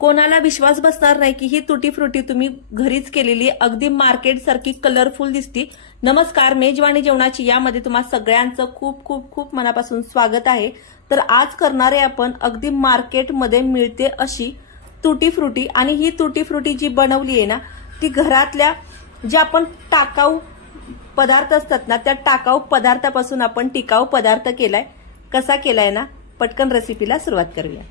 कोणाला विश्वास बसणार नाही की ही तुटी फ्रुटी तुम्ही घरीच केलेली अगदी मार्केट सारखी कलरफुल दिसती। नमस्कार, मेजवानी जेवणाची यामध्ये तुम्हा सगळ्यांचं खूप खूप खूप मनापासून स्वागत आहे। तर आज करणारे आपण अगदी मार्केटमध्ये मिळते अशी तुटी फ्रुटी, आणि ही तुटी फ्रुटी जी बनवली आहे ना ती घरातल्या जे आपण टाकाऊ पदार्थ असतात ना त्या टाकाऊ पदार्थापासून आपण टिकाऊ पदार्थ केलाय। कसा केलाय ना, पटकन रेसिपीला सुरुवात करूया।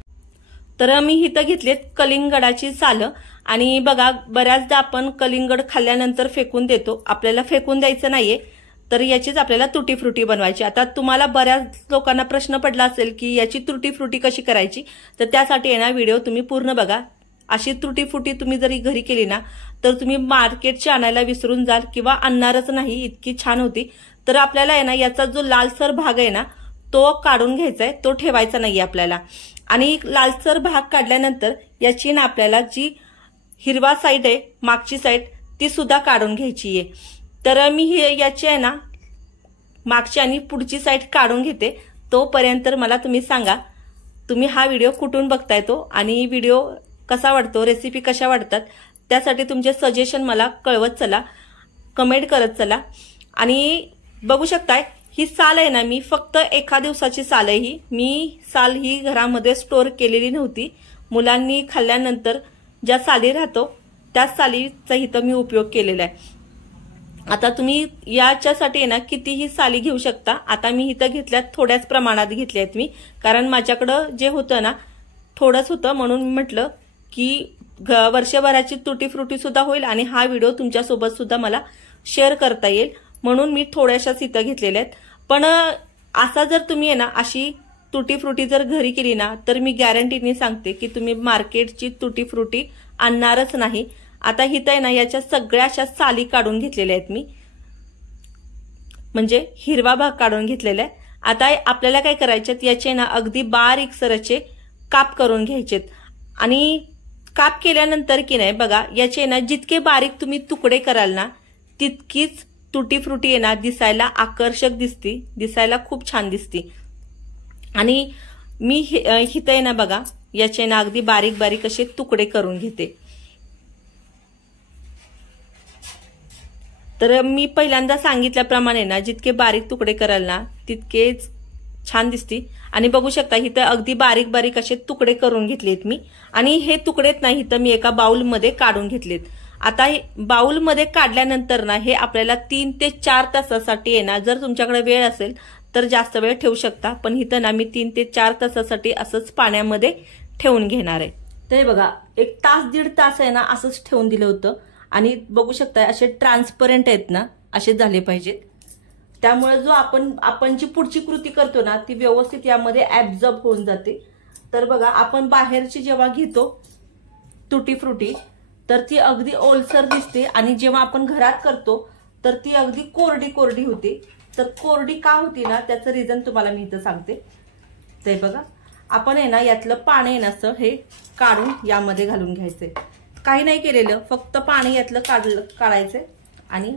तर मी इथं घेतलेत कलिंगडाची सालं, आणि बघा बऱ्याचदा आपण कलिंगड खाल्ल्यानंतर फेकून देतो, आपल्याला फेकून द्यायचं नाहीये। तर याचीच आपल्याला तुटी फ्रुटी बनवायची। आता तुम्हाला बऱ्याच लोकांना प्रश्न पडला असेल की याची तुटी फ्रुटी कशी करायची, तर त्यासाठी आहे ना व्हिडिओ तुम्ही पूर्ण बघा। अशी तुटी फ्रुटी तुम्ही जरी घरी केली ना तर तुम्ही मार्केटची आणायला विसरून जाल किंवा आणणारच नाही, इतकी छान होती। तर आपल्याला आहे ना याचा जो लालसर भाग आहे ना तो काढून घ्यायचा आहे, तो ठेवायचा नाहीये आपल्याला। आणि लालसर भाग काढल्यानंतर याची ना आपल्याला जी हिरवा साईड आहे मागची साईड ती सुद्धा काढून घ्यायची आहे। तर मी याची आहे ना मागची आणि पुढची साईड काढून घेते। तोपर्यंत मला तुम्ही सांगा तुम्ही हा व्हिडिओ कुठून बघताय तो, आणि व्हिडिओ कसा वाटतो, रेसिपी कशा वाटतात, त्यासाठी तुमचे सजेशन मला कळवत चला, कमेंट करत चला। आणि बघू शकताय ही साल आहे ना मी फक्त एका दिवसाची साल आहे ही। मी साल ही घरामध्ये स्टोर केलेली नव्हती, मुलांनी खाल्ल्यानंतर ज्या साली राहतो त्या सालीचा इथं मी उपयोग केलेला आहे। आता तुम्ही याच्यासाठी ना कितीही साली घेऊ शकता। आता मी इथं घेतल्यात थोड्याच प्रमाणात घेतल्या आहेत मी, कारण माझ्याकडं जे होतं ना थोडंच होतं, म्हणून म्हटलं की वर्षभराची तुटी फ्रुटी सुद्धा होईल आणि हा व्हिडिओ तुमच्यासोबत सुद्धा मला शेअर करता येईल, म्हणून मी थोड्याशाच इथं घेतलेल्या आहेत। पण असा जर तुम्ही आहे ना अशी तुटी फ्रुटी जर घरी केली ना तर मी गॅरंटीने सांगते की तुम्ही मार्केटची तुटी फ्रुटी आणणारच नाही। आता इथं आहे ना याच्या सगळ्या अशा साली काढून घेतलेल्या आहेत मी, म्हणजे हिरवा भाग काढून घेतलेला आहे। आता आपल्याला काय करायचे, याचे ना अगदी बारीक सरचे काप करून घ्यायचेत। आणि काप केल्यानंतर की नाही बघा याचे ना जितके बारीक तुम्ही तुकडे कराल ना तितकीच तुटी फ्रुटी आहे ना दिसायला आकर्षक दिसती, दिसायला खूप छान दिसती। आणि मी इथं आहे ना बघा याचे ना अगदी बारीक बारीक असे तुकडे करून घेते। तर मी पहिल्यांदा सांगितल्याप्रमाणे ना जितके बारीक तुकडे कराल ना तितकेच छान दिसती। आणि बघू शकता इथं अगदी बारीक बारीक असे तुकडे करून घेतलेत मी, आणि हे तुकडेत नाही इथं मी एका बाउलमध्ये काढून घेतलेत। आता हे बाउलमध्ये काढल्यानंतर ना हे आपल्याला 3 ते 4 तासासाठी आहे ना, जर तुमच्याकडे वेळ असेल तर जास्त वेळ ठेवू शकता, पण इथं ना मी 3 ते 4 तासासाठी असंच पाण्यामध्ये ठेवून घेणार आहे। तर बघा 1 तास 1.5 तास आहे ना असंच ठेवून दिलं होतं, आणि बघू शकता असे ट्रान्सपरंट आहेत ना असे झाले पाहिजेत। त्यामुळे जो आपण जी पुढची कृती करतो ना ती व्यवस्थित यामध्ये ऍब्झॉर्ब होऊन जाते। तर बघा आपण बाहेरची जेव्हा घेतो तुटी फ्रुटी तर ती अगदी ओलसर दिसते, आणि जेव्हा आपण घरात करतो तर ती अगदी कोरडी कोरडी होते। तर कोरडी का होती ना त्याचं रिझन तुम्हाला मी इथं सांगते। ते बघा आपण आहे ना यातलं पाणी आहे ना असं हे काढून यामध्ये घालून घ्यायचंय, काही नाही केलेलं, फक्त पाणी यातलं काढायचंय आणि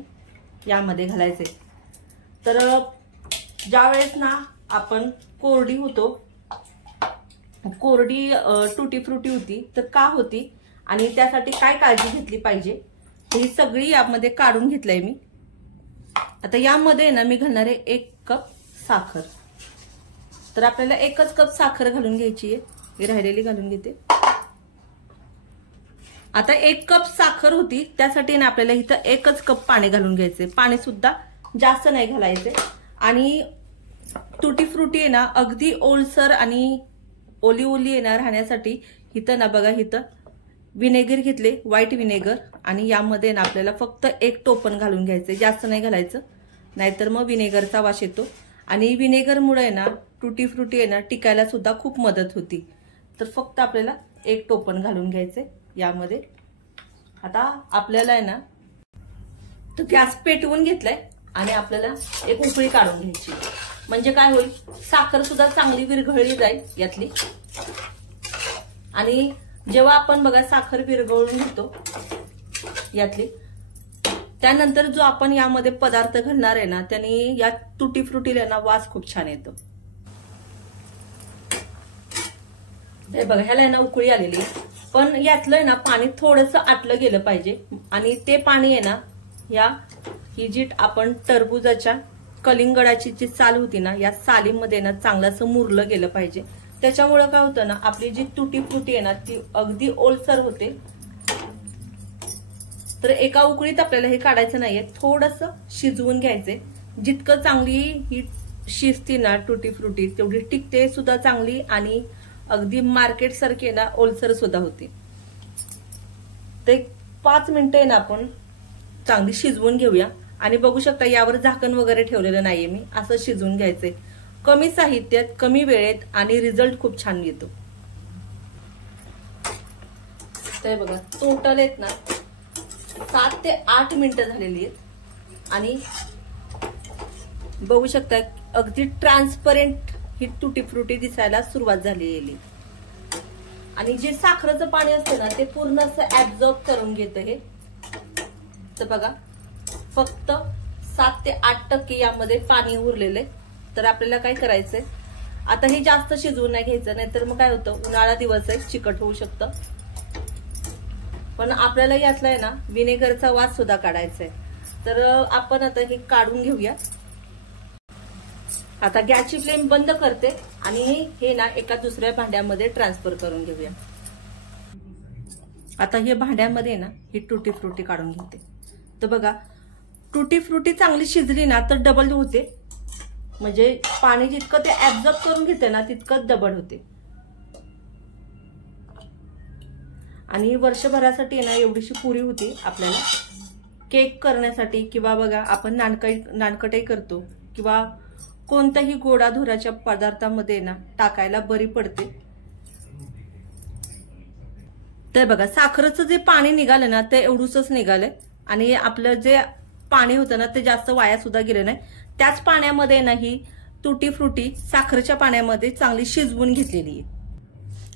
यामध्ये घालायचंय। तर ज्या वेळेस ना आपण कोरडी होतो, कोरडी तुटी फ्रुटी होती तर का होती आणि त्यासाठी काय काळजी घेतली पाहिजे ही सगळी यामध्ये काढून घेतलंय मी। आता यामध्ये ना मी घालणार आहे 1 कप साखर। तर आपल्याला 1च कप साखर घालून घ्यायची आहे, ही राहिलेली घालून घेते। आता 1 कप साखर होती त्यासाठी ना आपल्याला इथं 1च कप पाणी घालून घ्यायचे, पाणी सुद्धा जास्त नाही घालायचे। आणि तुटी फ्रुटी आहे ना अगदी ओलसर आणि ओली ओली येणार राहण्यासाठी इथं ना बघा इथं विनेगर घेतले, व्हाईट विनेगर, आणि यामध्ये ना आपल्याला फक्त 1 टोपण घालून घ्यायचे, जास्त नाही घालायचं, नाहीतर मग विनेगरचा वास येतो। आणि विनेगरमुळे ना तुटी फ्रुटी आहे ना टिकायला सुद्धा खूप मदत होती। तर फक्त आपल्याला 1 टोपण घालून घ्यायचे यामध्ये। आता आपल्याला आहे ना तो गॅस पेटवून घेतलाय आणि आपल्याला एक उकळी काढून घ्यायची, म्हणजे काय होईल साखर सुद्धा चांगली विरघळली जाईल यातली। आणि जेव्हा आपण बघा साखर विरघळून घेतो यातली, त्यानंतर जो आपण यामध्ये पदार्थ घालणार आहे ना त्याने या तुटी फ्रुटीला ना वास खूप छान येतो। हे बघा ह्याला ना उकळी आलेली, पण यातलं आहे ना पाणी थोडंसं आटलं गेलं पाहिजे आणि ते पाणी आहे ना ही जी आपण टरबूजाच्या कलिंगडाची जी साल होती ना या सालीमध्ये ना चांगलं असं मुरलं गेलं पाहिजे. त्याच्यामुळे काय होतं ना आपली जी तुटी फ्रुटी आहे ना ती अगदी ओलसर होते. तर एका उकळीत आपल्याला हे काढायचं नाहीये, थोडंसं शिजवून घ्यायचंय. जितकं चांगली ही शिजती ना तुटी फ्रुटी तेवढी टिकते सुद्धा चांगली आणि अगदी मार्केट सारखी ना ओलसर सुद्धा होती. ते 5 मिनिटं आहे ना आपण चांगली शिजवून घेऊया. आणि बघू शकता यावर झाकण वगैरे ठेवलेलं नाहीये मी, असं शिजवून घ्यायचंय. कमी साहित्यात कमी वेळेत आणि रिझल्ट खूप छान येतो. तर बघा टोटल आहेत ना 7 ते 8 मिनिटं झालेली आहेत आणि बघू शकता अगदी ट्रान्सपरंट ही तुटी फ्रुटी दिसायला सुरुवात झालेली. आणि जे साखरेचं पाणी असतं ना ते पूर्ण असं ऍब्झॉर्ब करून घेतं हे. तर बघा फक्त 7 ते 8% यामध्ये पाणी उरलेले. तर आपल्याला काय करायचंय आता हे जास्त शिजवून नाही घ्यायचं, नाहीतर मग काय होतं उन्हाळा दिवस आहे चिकट होऊ शकतं. पण आपल्याला यातला आहे ना विनेगरचा वास सुद्धा काढायचा आहे. तर आपण आता हे काढून घेऊया. आता गॅसची फ्लेम बंद करते आणि हे ना एका दुसऱ्या भांड्यामध्ये ट्रान्सफर करून घेऊया. आता हे भांड्यामध्ये ना ही तुटी फ्रुटी काढून घेते. तर बघा तुटी फ्रुटी चांगली शिजली ना तर डबल होते, म्हणजे पाणी जितकं ते ऍब्झॉर्ब करून घेते ना तितकं डबल होते. आणि वर्षभरासाठी ना एवढीशी पुरी होती आपल्याला केक करण्यासाठी किंवा बघा आपण नानकटाई करतो किंवा कोणत्याही गोडाधोराच्या पदार्थामध्ये ना टाकायला बरी पडते. तर बघा साखरेचं जे पाणी निघालं ना ते एवढूसच निघालंय आणि आपलं जे पाणी होतं ना ते जास्त वाया सुद्धा गेलं नाही. त्याच पाण्यामध्ये ना ही तुटी फ्रुटी साखरेच्या पाण्यामध्ये चांगली शिजवून घेतलेली आहे.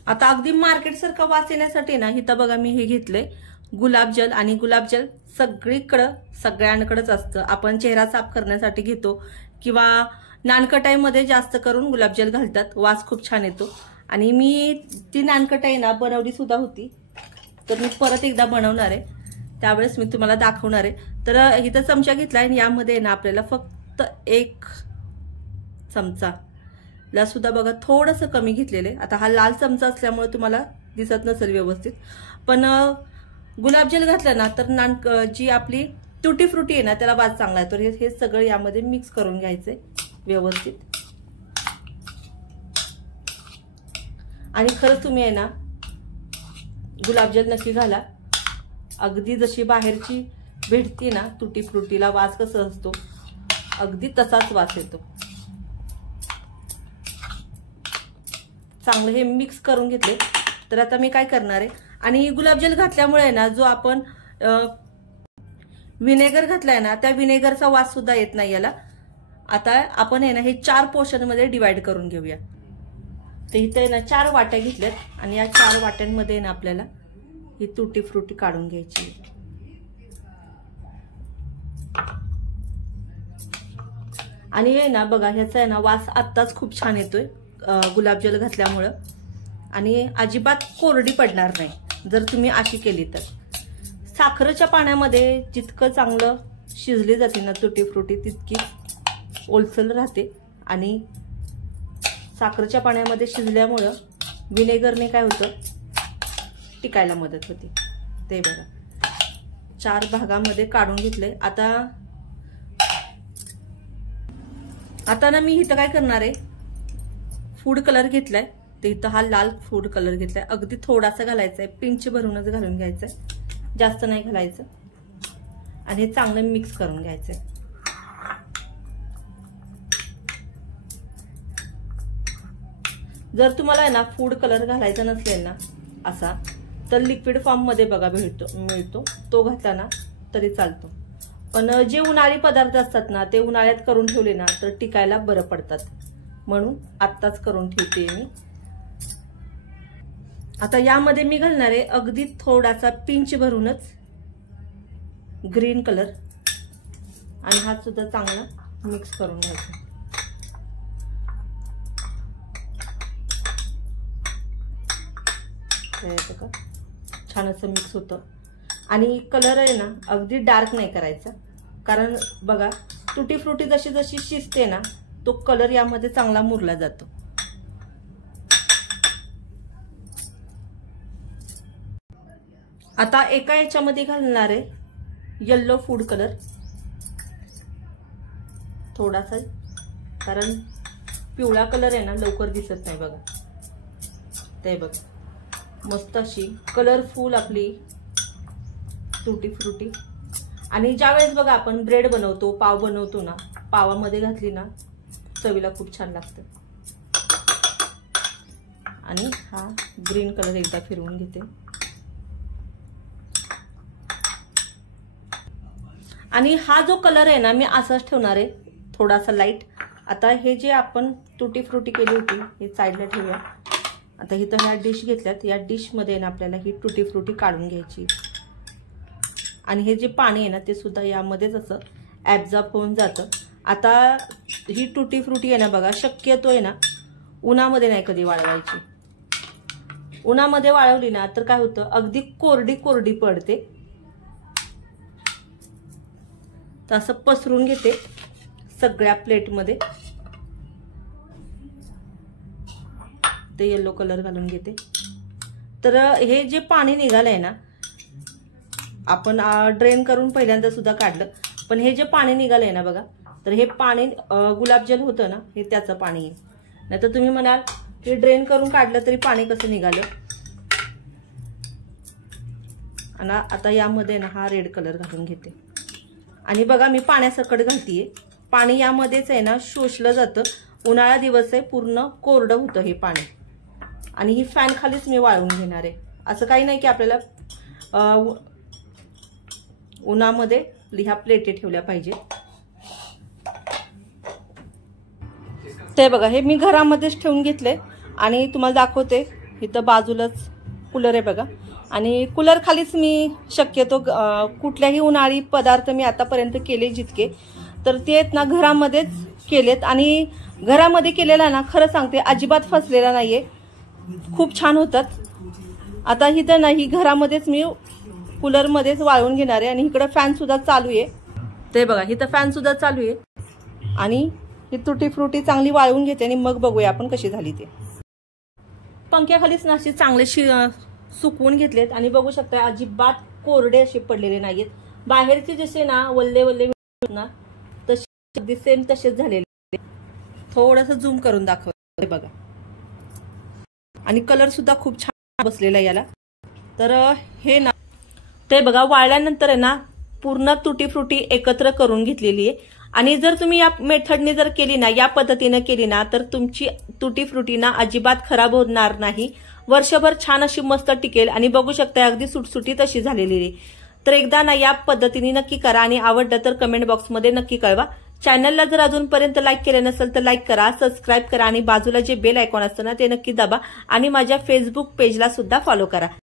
आता अगदी मार्केट सारखा वास येण्यासाठी ना इथं बघा मी हे घेतलंय गुलाबजल. आणि गुलाबजल सगळ्यांकडेच असतं. आपण चेहरा साफ करण्यासाठी घेतो किंवा नानकटाईमध्ये जास्त करून गुलाबजल घालतात, वास खूप छान येतो. आणि मी ती नानकटाई ना बनवली सुद्धा होती, तर मी परत एकदा बनवणार आहे त्यावेळेस मी तुम्हाला दाखवणार आहे. तर इथं चमचा घेतलाय आणि यामध्ये ना आपल्याला फक्त 1 चमचा ला सुद्धा बघा थोडंसं कमी घेतलेले. आता हा लाल चमचा असल्यामुळे तुम्हाला दिसत नसेल व्यवस्थित, पण गुलाबजल घातलं ना तर जी आपली तुटी फ्रुटी आहे ना त्याला वास चांगला आहे. तर हे सगळं यामध्ये मिक्स करून घ्यायचंय व्यवस्थित. आणि खरंच तुम्ही आहे ना गुलाबजल नक्की घाला. अगदी जशी बाहेरची भेटती ना तुटी फ्रुटीला वास कसा असतो अगदी तसाच वास येतो. चांगलं हे मिक्स करून घेतले. तर आता मी काय करणार आहे आणि गुलाबजल घातल्यामुळे ना जो आपण विनेगर घातलाय ना त्या विनेगरचा वास सुद्धा येत नाही याला. आता आपण आहे ना हे 4 पोर्शन मध्ये डिवाइड करून घेऊया. तर इथे ना 4 वाट्या घेतल्यात आणि या 4 वाट्यांमध्ये ना आपल्याला ही तुटी फ्रुटी काढून घ्यायची. आणि हे ना बघा ह्याचा आहे ना वास आत्ताच खूप छान येतोय गुलाबजल घातल्यामुळं. आणि अजिबात कोरडी पडणार नाही जर तुम्ही अशी केली तर. साखरेच्या पाण्यामध्ये जितकं चांगलं शिजली जाते ना तुटी फ्रुटी तितकी ओलसर राहते. आणि साखरेच्या पाण्यामध्ये शिजल्यामुळं विनेगरने काय होतं टिकायला मदत होते. ते बघा 4 भागामध्ये काढून घेतले. आता ना मी इथं काय करणार आहे फूड कलर घेतलाय. तर इथं हा लाल फूड कलर घेतलाय. अगदी थोडासा घालायचा आहे, पिंच भरूनच घालून घ्यायचंय, जास्त नाही घालायचं. आणि हे चांगलं मिक्स करून घ्यायचंय. जर तुम्हाला ना फूड कलर घालायचा नसेल ना असा तर लिक्विड फॉर्म मध्ये बघा मिळतो तो घातला ना तरी चालतो. पण जे उन्हाळी पदार्थ असतात ना ते उन्हाळ्यात करून ठेवले ना तर टिकायला बरं पडतात, म्हणून आत्ताच करून ठेवते मी. आता यामध्ये मी घालणार आहे अगदी थोडासा पिंच भरूनच ग्रीन कलर. आणि हा सुद्धा चांगला मिक्स करून घ्यायचा. बघता येतं का, छान असं मिक्स होतं. आणि कलर आहे ना अगदी डार्क नाही करायचा, कारण बघा तुटी फ्रुटी जशी जशी शिजते ना तो कलर यामध्ये चांगला मुरला जातो. आता एका याच्यामध्ये घालणार आहे येलो फूड कलर थोडासा, कारण पिवळा कलर आहे ना लवकर दिसत नाही बघा. ते बघा मस्त अशी कलरफुल आपली तुटी फ्रुटी. आणि ज्यावेळेस बघा आपण ब्रेड बनवतो, पाव बनवतो ना, पावामध्ये घातली ना चवीला खूप छान लागतं. आणि हा ग्रीन कलर एकदा फिरवून घेते. आणि हा जो कलर आहे ना मी असाच ठेवणार आहे, थोडासा लाईट. आता हे जे आपण तुटी फ्रुटी केली होती हे साईडला ठेवूया. आता इथं ह्या डिश घेतल्यात, या डिश मध्ये ना आपल्याला ही तुटी फ्रुटी काढून घ्यायची. आणि हे जे पाणी आहे ना ते सुद्धा यामध्येच असं ॲब्झॉर्ब होऊन जातं. आता ही तुटी फ्रुटी आहे ना बघा, शक्यतो आहे ना उन्हामध्ये नाही कधी वाळवायची. उन्हामध्ये वाळवली ना तर काय होतं, अगदी कोरडी कोरडी पडते. तर असं पसरून घेते सगळ्या प्लेटमध्ये. ते येलो कलर घालून घेते. तर हे जे पाणी निघालंय ना, आपण ड्रेन करून पहिल्यांदा सुद्धा काढलं, पण हे जे पाणी निघालंय ना बघा, तर हे पाणी गुलाबजल होतं ना हे त्याचं पाणी आहे. नाहीतर तुम्ही म्हणाल की ड्रेन करून काढलं तरी पाणी कसं निघालं. आणि आता यामध्ये ना हा रेड कलर घालून घेते. आणि बघा मी पाण्यासकट घालतीये. पाणी यामध्येच आहे ना शोषलं जातं. उन्हाळा दिवस आहे, पूर्ण कोरडं होतं हे पाणी. आणि ही फॅन खालीच मी वाळवून घेणार आहे. असं काही नाही की आपल्याला उन्हामध्ये ह्या प्लेटी ठेवल्या पाहिजे. ते बघा हे मी घरामध्येच ठेवून घेतले. आणि तुम्हाला दाखवते इथं बाजूलाच कूलर आहे बघा. आणि कूलर खालीच मी शक्यतो कुठल्याही उन्हाळी पदार्थ मी आतापर्यंत केले जितके, तर ते आहेत ना घरामध्येच केलेत. आणि घरामध्ये केलेला ना खरं सांगते अजिबात फसलेला नाहीये, खूप छान होतात. आता इथं नाही घरामध्येच मी कूलरमध्येच वाळवून घेणार आहे. आणि इकडं फॅन सुद्धा चालू आहे. ते बघा इथं फॅन सुद्धा चालू आहे. आणि ही तुटी फ्रुटी चांगली वाळवून घेते आणि मग बघूया आपण कशी झाली ते. पंख्याखालीच नाशी चांगले सुकवून घेतलेत. आणि बघू शकता अजिबात कोरडे असे पडलेले नाहीयेत. बाहेरचे जसे ना वल्ले वल्ले ना तसे सेम तसेच झालेले. थोडस झूम करून दाखवते बघा. आणि कलर सुद्धा खूप छान बसलेला याला. तर हे ना ते बघा वाळल्यानंतर आहे ना पूर्ण तुटी फ्रुटी एकत्र करून घेतलेली आहे. आणि जर तुम्ही या मेथडने जर केली ना, या पद्धतीने केली ना, तर तुमची तुटी फ्रुटी ना अजिबात खराब होणार नाही. वर्षभर छान अशी मस्त टिकेल. आणि बघू शकता अगदी सुटसुटीत अशी झालेली आहे. तर एकदा ना या पद्धतीने नक्की करा. आणि आवडलं तर कमेंट बॉक्समध्ये नक्की कळवा. चॅनलला जर अजूनपर्यंत लाईक केलं नसेल तर लाईक करा, सबस्क्राईब करा. आणि बाजूला जे बेल आयकॉन असतं ना ते नक्की दाबा. आणि माझ्या फेसबुक पेजला सुद्धा फॉलो करा.